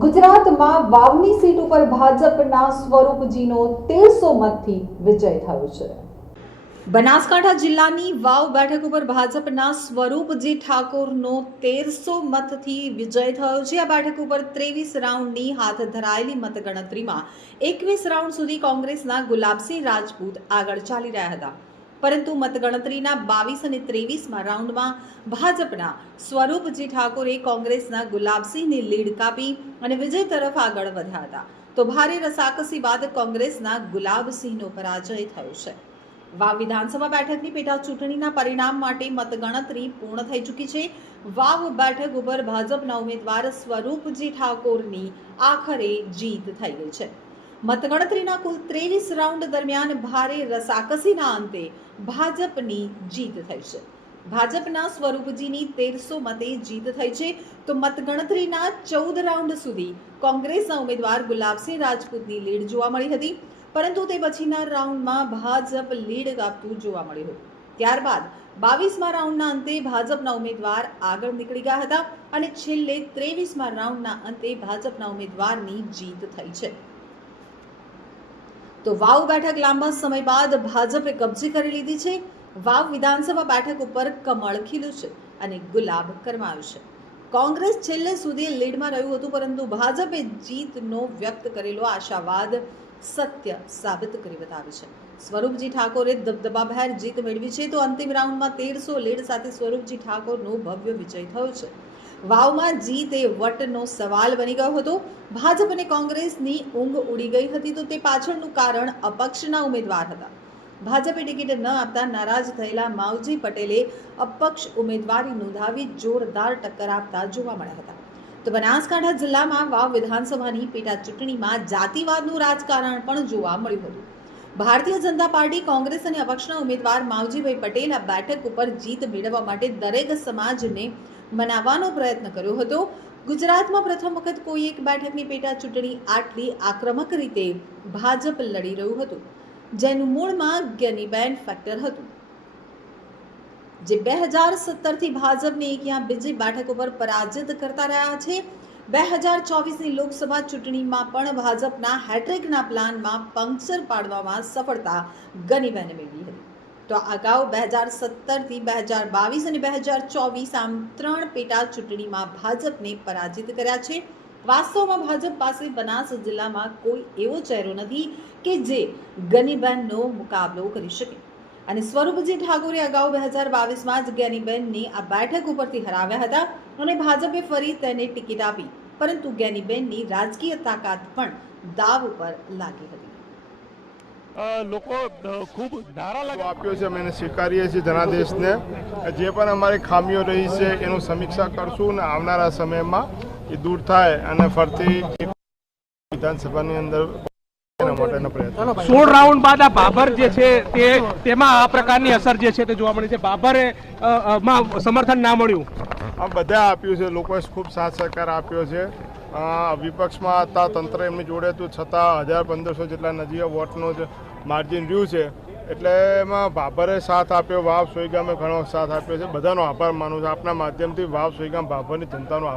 ગુજરાતમાં વાવની સીટ ઉપર ભાજપના સ્વરૂપજીનો 1300 મતથી વિજય થયો છે। બનાસકાંઠા જિલ્લાની વાવ બેઠક ઉપર ભાજપના સ્વરૂપજી ઠાકોરનો 1300 મતથી વિજય થયો છે। આ બેઠક ઉપર 23 રાઉન્ડની હાથ ધરાયેલી મતગણતરીમાં 21 રાઉન્ડ સુધી કોંગ્રેસના ગુલાબસિંહ રાજપૂત આગળ ચાલી રહ્યા હતા, પરંતુ મતગણતરીના 22 અને 23માં રાઉન્ડમાં ભાજપના સ્વરૂપજી ઠાકોરે કોંગ્રેસના ગુલાબસિંહની લીડ કાપી અને વિજય તરફ આગળ વધ્યા હતા, તો ભારે રસાકસી બાદ કોંગ્રેસના ગુલાબસિંહનો પરાજય થયો છે। વાવ વિધાનસભા બેઠકની પેટા ચૂંટણીના પરિણામ માટે મતગણતરી પૂર્ણ થઈ ચૂકી છે। વાવ બેઠક ઉપર ભાજપના ઉમેદવાર સ્વરૂપજી ઠાકોરની આખરે જીત થઈ ગઈ છે। મતગણતરીના કુલ 23 રાઉન્ડ દરમિયાન ભારે રસાકસીના અંતે ભાજપની જીત થઈ છે। ભાજપના સ્વરૂપજીની 1300 મતે જીત થઈ છે, તો મતગણતરીના 14 રાઉન્ડ સુધી કોંગ્રેસના ઉમેદવાર ગુલાબસિંહ રાજપૂતની લીડ જોવા મળી હતી, પરંતુ તે પછીના રાઉન્ડમાં ભાજપ લીડ કાપતું જોવા મળ્યું હતું। ત્યારબાદ 22મા રાઉન્ડના અંતે ભાજપના ઉમેદવાર આગળ નીકળી ગયા હતા અને છેલ્લે 23મા રાઉન્ડના અંતે ભાજપના ઉમેદવારની જીત થઈ છે। તો વાવ બેઠક લાંબા સમય બાદ ભાજપે કબજે કરી લીધી છે। વાવ વિધાનસભા બેઠક ઉપર કમળ ખીલ્યું છે અને ગુલાબ કરમાયું છે। કોંગ્રેસ છેલ્લે સુધી લીડમાં રહ્યું હતું, પરંતુ ભાજપે જીતનો વ્યક્ત કરેલો આશાવાદ સત્ય સાબિત કરી બતાવ્યું છે। સ્વરૂપજી ઠાકોરે દબદબાભેર જીત મેળવી છે, તો અંતિમ રાઉન્ડમાં 1300 લીડ સાથે સ્વરૂપજી ઠાકોરનો ભવ્ય વિજય થયો છે। વાવમાં જીત એ વટનો સવાલ બની ગયો હતો। ભાજપ અને કોંગ્રેસની ઊંઘ ઉડી ગઈ હતી, તો તે પાછળનું કારણ અપક્ષના ઉમેદવાર હતા। ભાજપે ટિકિટ ન આપતા નારાજ થયેલા માવજી પટેલે અપક્ષ ઉમેદવારી નોંધાવી જોરદાર ટક્કર આપતા જોવા મળ્યા હતા। તો બનાસકાંઠા જિલ્લામાં વાવ વિધાનસભાની પેટા ચૂંટણીમાં જાતિવાદનું રાજકારણ પણ જોવા મળ્યું હતું। ભારતીય જનતા પાર્ટી, કોંગ્રેસ અને અપક્ષના ઉમેદવાર માવજીભાઈ પટેલ આ બેઠક ઉપર જીત મેળવવા માટે દરેક સમાજને મનાવવાનો પ્રયત્ન કર્યો હતો। ગુજરાતમાં પ્રથમ વખત કોઈ એક બેઠકની પેટા ચૂંટણી આટલી આક્રમક રીતે ભાજપ લડી રહ્યું હતું, જેનું મૂળમાં જ્ઞાનીબેન ફેક્ટર હતું, જે 2017થી ભાજપને એક યા બીજી બેઠક ઉપર પરાજિત કરતા રહ્યા છે। 2024ની લોકસભા ચૂંટણીમાં પણ ભાજપના હેટ્રિકના પ્લાનમાં પંક્ચર પાડવામાં સફળતા ગનીબેને મેળવી હતી। તો અગાઉ 2017થી 2022 અને 2024 આમ 3 પેટા ચૂંટણીમાં ભાજપને પરાજિત કર્યા છે। વાસ્તવમાં ભાજપ પાસે બનાસ જિલ્લામાં કોઈ એવો ચહેરો નથી કે જે ગનીબેનનો મુકાબલો કરી શકે, અને સ્વરૂપજી ઠાકોરે અગાઉ 2022માં જ જ્ઞાનીબેનને આ બેઠક ઉપરથી હરાવ્યા હતા અને ભાજપે ફરી તેને ટિકિટ આપી, પરંતુ જ્ઞાનીબેનની રાજકીય તાકાત પણ દાવ ઉપર લાગી હતી। લોકો ખૂબ ધારા આપ્યો છે, અમે સ્વીકારીએ છીએ જનાદેશને। જે પણ અમારી ખામીઓ રહી છે એનું સમીક્ષા કરશું અને આવનારા સમયમાં એ દૂર થાય અને ફરીથી વિધાનસભાની અંદર 16 રાઉન્ડ બાદ આ બાબર જે છે તેમાં આ પ્રકારની અસર જે છે તે જોવા મળી છે। બાબરે માં સમર્થન ના મળ્યું, આ બધા આપ્યું છે, લોકોએ ખૂબ સાથ સહકાર આપ્યો છે। વિપક્ષમાં હતા, તંત્ર એમની જોડે હતું, છતાં 1500 જેટલા નજીક વોટનું જ માર્જિન રહ્યું છે, એટલે એમાં બાબરે સાથ આપ્યો, વાવ સોઈગામે ઘણો સાથ આપ્યો છે। બધાનો આભાર માનું છું આપના માધ્યમથી, વાવ સોઈગામ બાબરની જનતાનો આભાર।